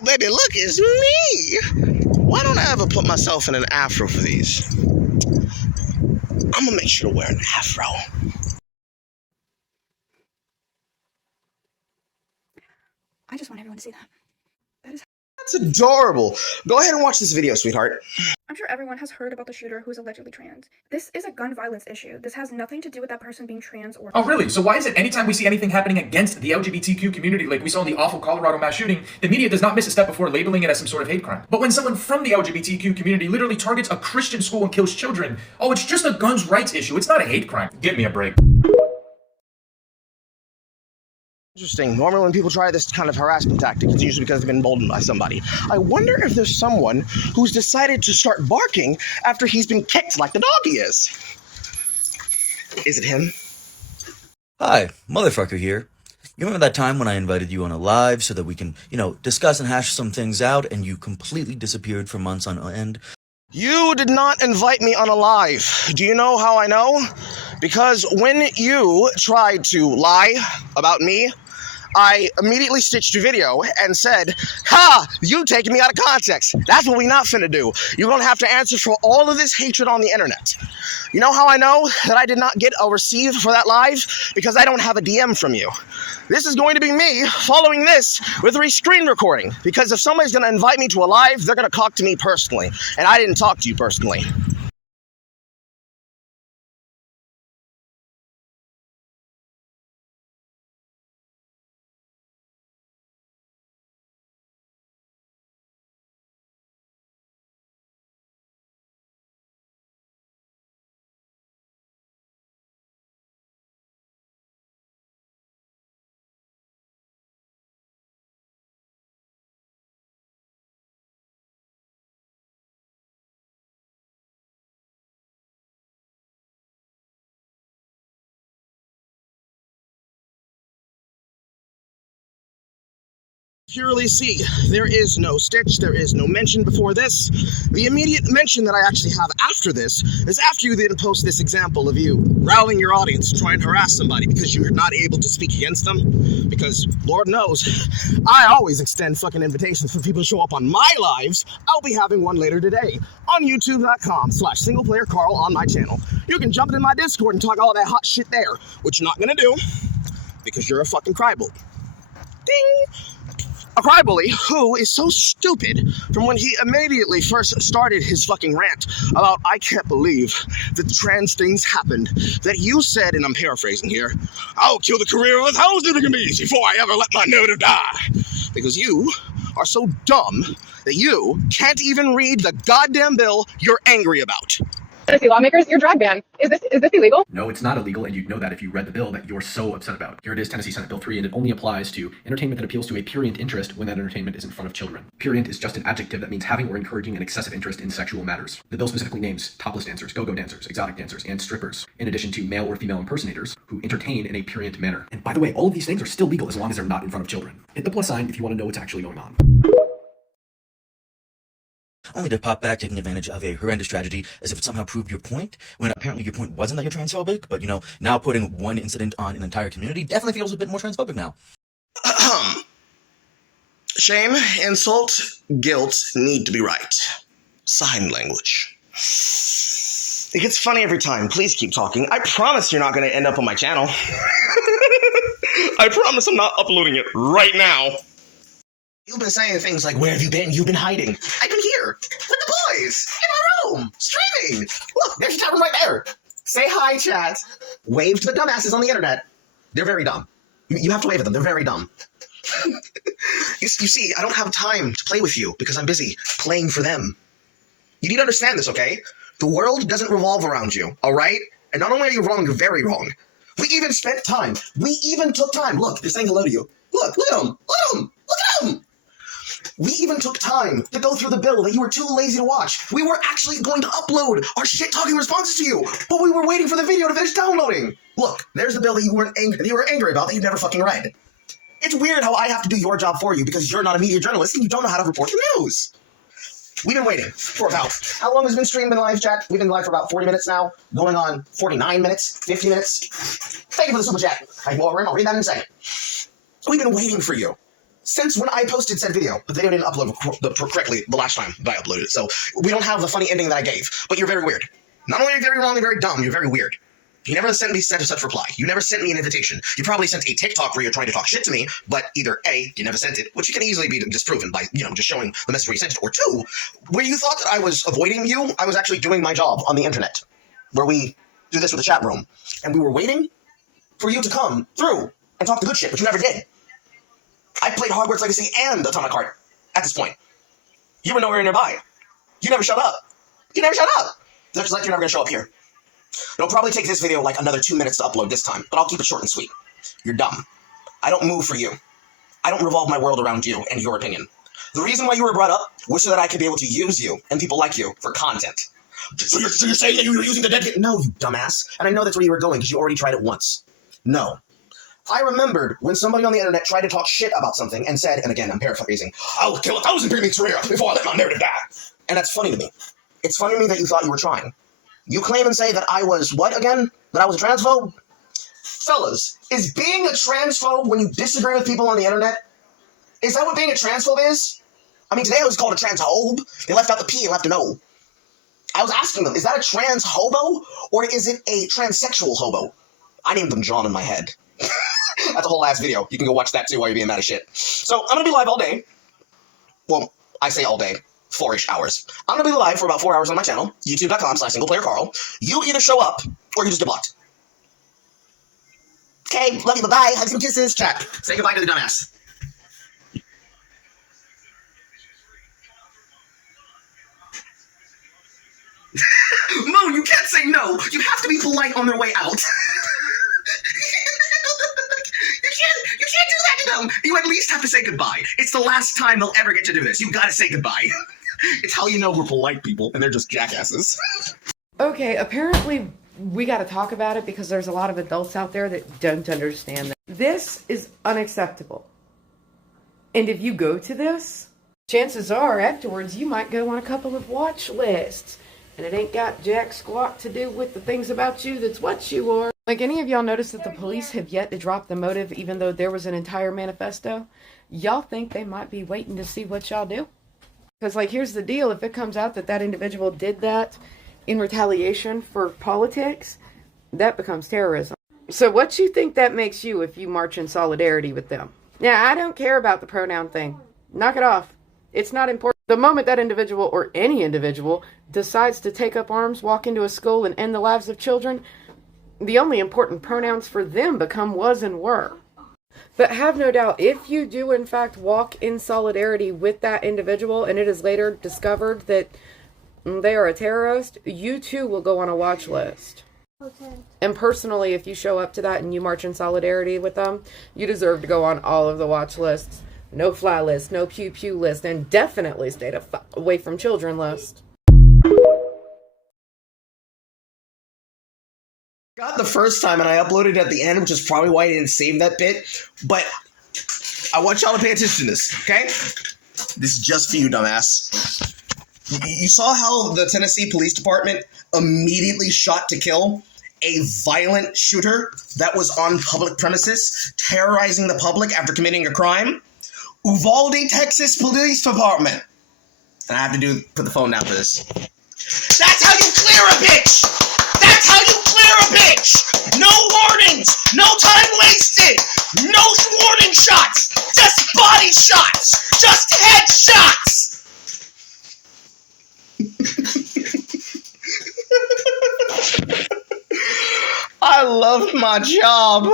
Oh, baby, look, it's me. Why don't I ever put myself in an afro for these? I'm gonna make sure to wear an afro. I just want everyone to see that. That's adorable. Go ahead and watch this video, sweetheart. I'm sure everyone has heard about the shooter who's allegedly trans. This is a gun violence issue. This has nothing to do with that person being trans or... Oh, really? So why is it anytime we see anything happening against the LGBTQ community, like we saw in the awful Colorado mass shooting, the media does not miss a step before labeling it as some sort of hate crime? But when someone from the LGBTQ community literally targets a Christian school and kills children, oh, it's just a guns rights issue. It's not a hate crime. Give me a break. Interesting. Normally when people try this kind of harassment tactic, it's usually because they've been emboldened by somebody. I wonder if there's someone who's decided to start barking after he's been kicked like the dog he is. Is it him? Hi, motherfucker here. You remember that time when I invited you on a live so that we can, discuss and hash some things out, and you completely disappeared for months on end? You did not invite me on a live. Do you know how I know? Because when you tried to lie about me, I immediately stitched your video and said, ha, you taking me out of context. That's what we not finna do. You're gonna have to answer for all of this hatred on the internet. You know how I know that I did not get a receive for that live? Because I don't have a DM from you. This is going to be me following this with a screen recording. Because if somebody's gonna invite me to a live, they're gonna talk to me personally. And I didn't talk to you personally. Purely see, there is no stitch, there is no mention before this. The immediate mention that I actually have after this is after you then post this example of you rallying your audience to try and harass somebody because you're not able to speak against them. Because Lord knows, I always extend fucking invitations for people to show up on my lives. I'll be having one later today on youtube.com/singleplayercarl on my channel. You can jump in my Discord and talk all that hot shit there, which you're not gonna do because you're a fucking crybully. Ding! A crybully who is so stupid from when he immediately first started his fucking rant about I can't believe that trans things happened, that you said, and I'm paraphrasing here, I'll kill the career of 1,000 enemies before I ever let my narrative die. Because you are so dumb that you can't even read the goddamn bill you're angry about. Tennessee lawmakers, your drag ban. Is this illegal? No, it's not illegal, and you'd know that if you read the bill that you're so upset about. Here it is, Tennessee Senate Bill 3, and it only applies to entertainment that appeals to a prurient interest when that entertainment is in front of children. Prurient is just an adjective that means having or encouraging an excessive interest in sexual matters. The bill specifically names topless dancers, go-go dancers, exotic dancers, and strippers, in addition to male or female impersonators who entertain in a prurient manner. And by the way, all of these things are still legal as long as they're not in front of children. Hit the plus sign if you want to know what's actually going on. Only to pop back taking advantage of a horrendous tragedy as if it somehow proved your point, when apparently your point wasn't that you're transphobic, but now putting one incident on an entire community definitely feels a bit more transphobic now. Shame, insult, guilt need to be right. Sign language. It gets funny every time. Please keep talking. I promise you're not going to end up on my channel. I promise I'm not uploading it right now. You've been saying things like, where have you been? You've been hiding. I've been here, with the boys, in my room, streaming. Look, there's your tavern right there. Say hi, chat. Wave to the dumbasses on the internet. They're very dumb. You have to wave at them. They're very dumb. You see, I don't have time to play with you because I'm busy playing for them. You need to understand this, okay? The world doesn't revolve around you, all right? And not only are you wrong, you're very wrong. We even spent time. We even took time. Look, they're saying hello to you. Look at them. Look at them. Look at them. We even took time to go through the bill that you were too lazy to watch. We were actually going to upload our shit-talking responses to you, but we were waiting for the video to finish downloading. Look, there's the bill that you were angry about that you never fucking read. It's weird how I have to do your job for you because you're not a media journalist and you don't know how to report the news. We've been waiting for about, how long has been streamed in live chat? We've been live for about 40 minutes now, going on 49 minutes, 50 minutes. Thank you for the super chat. I'll read that in a second. We've been waiting for you. since when I posted said video. The video didn't upload correctly the last time that I uploaded it, so we don't have the funny ending that I gave. But you're very weird. Not only are you very wrong and very dumb, you're very weird. You never sent me such reply. You never sent me an invitation. You probably sent a TikTok where you're trying to talk shit to me, but either A, you never sent it, which can easily be disproven by, just showing the message where you sent it, or two, where you thought that I was avoiding you, I was actually doing my job on the internet, where we do this with the chat room, and we were waiting for you to come through and talk the good shit, but you never did. I played Hogwarts Legacy and Atomic Heart at this point. You were nowhere nearby. You never showed up. You never showed up. Just like you're never going to show up here. It'll probably take this video like another 2 minutes to upload this time, but I'll keep it short and sweet. You're dumb. I don't move for you. I don't revolve my world around you and your opinion. The reason why you were brought up was so that I could be able to use you and people like you for content. So you're saying that you were using the dead kid? No, you dumbass. And I know that's where you were going because you already tried it once. No. I remembered when somebody on the internet tried to talk shit about something and said, and again, I'm paraphrasing, I'll kill 1,000 Pyrenees for real before I let my narrative die. And that's funny to me. It's funny to me that you thought you were trying. You claim and say that I was, what again? That I was a transphobe? Fellas, is being a transphobe when you disagree with people on the internet? Is that what being a transphobe is? I mean, today I was called a transphobe. They left out the P and left an O. I was asking them, is that a trans hobo or is it a transsexual hobo? I named them John in my head. That's a whole ass video. You can go watch that too while you're being mad as shit. So I'm going to be live all day. Well, I say all day. 4-ish hours. I'm going to be live for about 4 hours on my channel, youtube.com/singleplayercarl. You either show up or you just get blocked. Okay, love you, bye-bye. Hugs and kisses. Chat. Say goodbye to the dumbass. Moon, you can't say no. You have to be polite on their way out. You can't do that to them. You at least have to say goodbye. It's the last time they'll ever get to do this. You gotta say goodbye. It's how you know we're polite people, and they're just jackasses. Okay, apparently we gotta talk about it because there's a lot of adults out there that don't understand that. This is unacceptable. And if you go to this, chances are afterwards you might go on a couple of watch lists. And it ain't got jack squat to do with the things about you that's what you are. Like, any of y'all notice that the police have yet to drop the motive even though there was an entire manifesto? Y'all think they might be waiting to see what y'all do? Because, like, here's the deal. If it comes out that that individual did that in retaliation for politics, that becomes terrorism. So what you think that makes you if you march in solidarity with them? Now, I don't care about the pronoun thing. Knock it off. It's not important. The moment that individual, or any individual, decides to take up arms, walk into a school, and end the lives of children, the only important pronouns for them become was and were. But have no doubt, if you do in fact walk in solidarity with that individual, and it is later discovered that they are a terrorist, you too will go on a watch list. Okay. And personally, if you show up to that and you march in solidarity with them, you deserve to go on all of the watch lists. No fly list, no pew pew list, and definitely stay away from children list. Got the first time and I uploaded it at the end, which is probably why I didn't save that bit, but I want y'all to pay attention to this, okay? This is just for you, dumbass. You saw how the Tennessee Police Department immediately shot to kill a violent shooter that was on public premises, terrorizing the public after committing a crime? Uvalde, Texas Police Department. And I have to put the phone down for this. That's how you clear a bitch! That's how you clear a bitch! No warnings! No time wasted! No warning shots! Just body shots! Just headshots! I love my job.